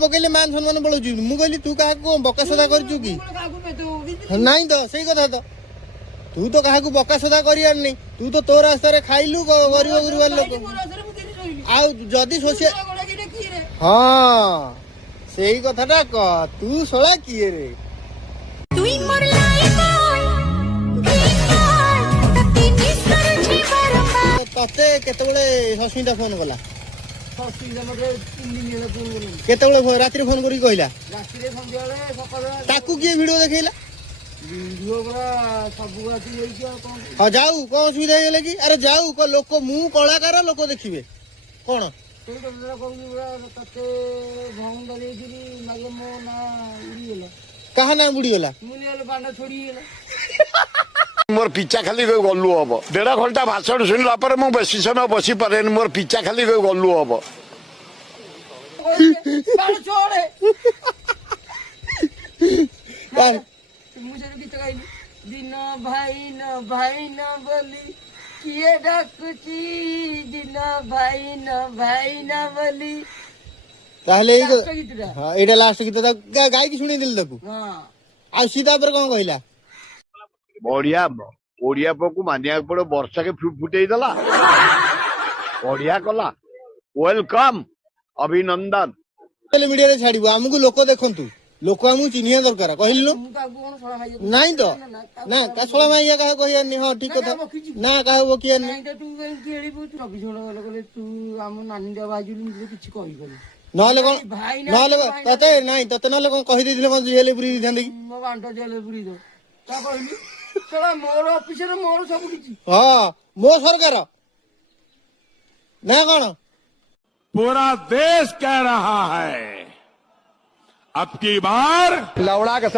पकड़े मान सम्मान बढ़ू मु कहली तू क्या बका सदा कर नहीं तो सही कथा तो तू तो क्या बका सदा कर नहीं तू तो तो रास्ता खाइलु गरीब गुरुबार लोक आदि सोशल हाँ से कथाटा कह तू शोला किए रे तते केतबेले सस्मिता फोन कला केतबेले रात्रि फोन करी कहला ताकू किए वीडियो देखैला हाँ जाऊ कौन असुविधा है कि अरे जाऊ को लोक मु कलाकार लोक देखिए कौन कहा ना बुड़ीगला मोर पिछा खाली गलु हम 1.5 घंटा भाषण शुणला मुझे बेस समय बसी पारे मोर पिछा खाली गलु हम दिन भाई न बोली किए डाकुची दिन भाई न बोली ताहले हां एटा लास्ट गीत गाय की सुनी दिल तकू हां आ सीधा पर कोन कहला बढ़िया ओडिया को मानिया पड़ो वर्षा के फुटे देला बढ़िया कला वेलकम अभिनंदन मीडिया रे छाड़िबो हमकु लोक देखंतु लोक हमकु चिन्हिया दरकार कहलिलो नहीं तो ना का सोला माइया का कहिया नि हां ठीक कथा ना का हो किया नि तू केळिबो तू रवि छोड़ गले तू हम नानी दे बाजुलु किछि कहि गले नले कोन नले तते नहीं तते नले कोन कहि दिले कोन जेले पुरी ध्यान दे मो बांटा जेले पुरी दो का कहली चला मोर ऑफिस रे मोर सब किछि हां मो सरकार ना कोन पूरा देश कह रहा है अब की बार लौड़ा का